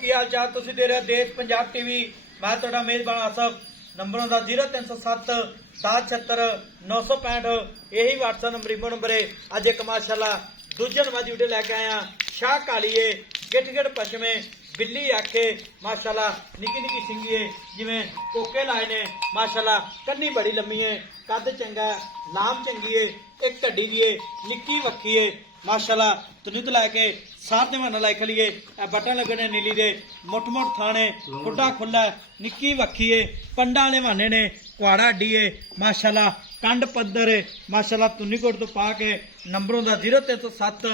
की हाल चाल तुसीं दे रहे हो देश पंजाब टीवी। मैं तुहाडा मेजबान आसफ। नंबरों का 0307 1076 965 यही व्हाट्सएप नंबर इमो नंबर है। अज एक माशाला दूजे नंबर वीडियो लैके आया। शाह कालीए गिट गिट पछमे बिल्ली आखे माशाला निकी निकी सिंगी है जिमें कोके लाए ने माशाला कन्नी बड़ी लम्मी है कद चंगा नाम चंगी है एक ढड्डी दी है निक्की वक्की है माशाला तुनित लैके साथ जमाना लाई खलीए बटन लगने नीली दे मुठ मुठ थाने खुड्डा खुला निक्की वक्की है पंडा वाले वाने ने कुआड़ा अड्डी है माशाला कंड पद्धर है माशाला तुनीकोट तो पा के नंबरों का 0307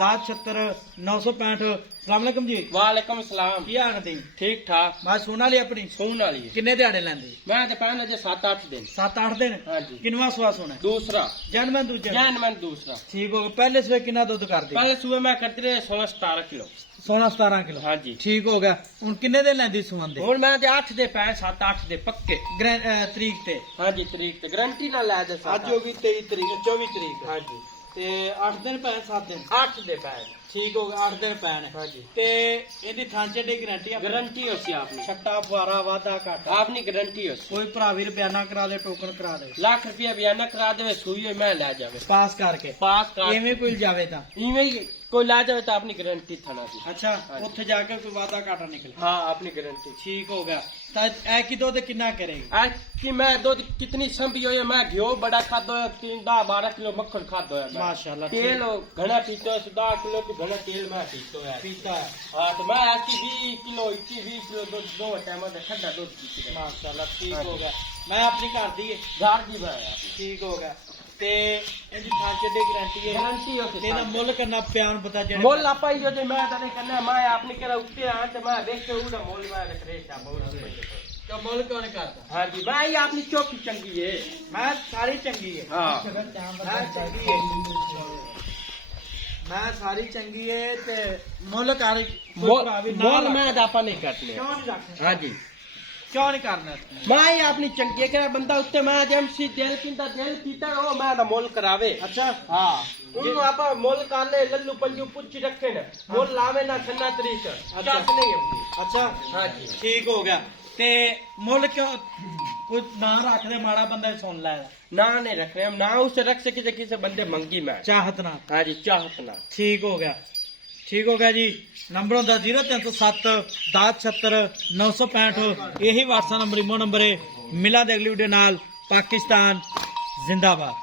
1076 965। सलामकुम जी। वालेकुम सलाम। की हाल है? ठीक ठाक। मैं सुन वाली अपनी सुन वाली है। किन्ने दिहाड़े लैंदे? मैं तो पहले जे 7-8 दिन। 7-8 दिन? हाँ जी। किनवा सुआ सुना? दूसरा। जनमन दूजा? जनमन दूसरा। ठीक हो गया। पहले सुबह कितना दूध करदी? पहले सुबह मैं करती रही 16-17 किलो। 16-17 किलो? हाँ जी। ठीक हो गया। हुन किन्ने दिन लैंदी सुवन दे? हुन मैं ते 8 दे पै 7-8 दे पक्के। तरीक ते? हाँ जी तरीक ते गारंटी ना लै दे। आज होगी 23 तरीक 24 तरीक। हाँ जी। ते 8 दिन पै 7 दिन? 8 दे पै। ठीक हो गया 8 दिन पैन। हाँ जी। ते इहदी थांचे दी गारंटी है? गारंटी होसी आपनी। छट्टा फुआरा वादा घाटा आपनी गारंटी होसी। कोई भरा वीर बयाना करा दे टोकन करा दे लाख रुपया बयाना करा दे सुई मैं लै जावे पास करके पास कर एवें कोई जावे ता इवें कोई ला जावे तो अपनी गारंटी थाना दी। अच्छा उत्थे जाके कोई वादा घाटा निकले? हाँ अपनी गारंटी। ठीक हो गया। ता ऐ की दुध कितना करेगी? आज की मैं दूध कितनी संभी हो मैं घ्यो बड़ा खादो 3-10-12 किलो मक्खन खादो है माशाल्लाह। तेल घना पीतो 10 किलो की घना तेल मैं पीतो है पीता है? हाँ तो मैं आज की 20 किलो 21-20 किलो दूध दो टाइम से ठंडा दूध पीती है माशाल्लाह। ठीक हो गया। मैं अपनी घर दी है? घर दी भाई। ठीक हो गया। ते इहदी थांचे दी गारंटी है? गारंटी हो ते ना मुੱਲ करना प्यान पता जेड़े मोल आपा ही जो मैं तने करना मैं अपनी केरा उत्ते आ ते मैं देख के उड़ा मोल मैं रख रेशा बहुत तो मुੱਲ क्यों नहीं करता? हाँ जी भाई आपनी चौकी चंगी है। मैं सारी चंगी है। हाँ मैं चंगी है। मैं सारी चंगी है ते मुੱਲ कर मोल मैं आपा नहीं करने। क्यों नहीं रखना? हाँ जी क्यों नहीं करना? मैं अपनी चंगे करा बंदा उत्ते मैं जेमसी दिल पीता ओ मैं दा मोल करावे। अच्छा हाँ उनको आप मोल कर ले लल्लू पंजू पुच्ची रखे ना मोल लावे ना छन्ना तरीक अच्छा नहीं हमदी। अच्छा हाँ जी ठीक हो गया। ते मुੱਲ क्यों कोई ना रख दे माड़ा बंदा सुन ले ना नहीं रख रहे हम ना उसे रख सके किसी बंदे मंगी मैं चाहत ना। हाँ जी चाहत ना। ठीक हो गया। ठीक हो गया जी। नंबर होता 0307 1076 965 यही व्हाट्सएप नंबर इमो नंबर है। मिला दे अगली वीडियो नाल। पाकिस्तान जिंदाबाद।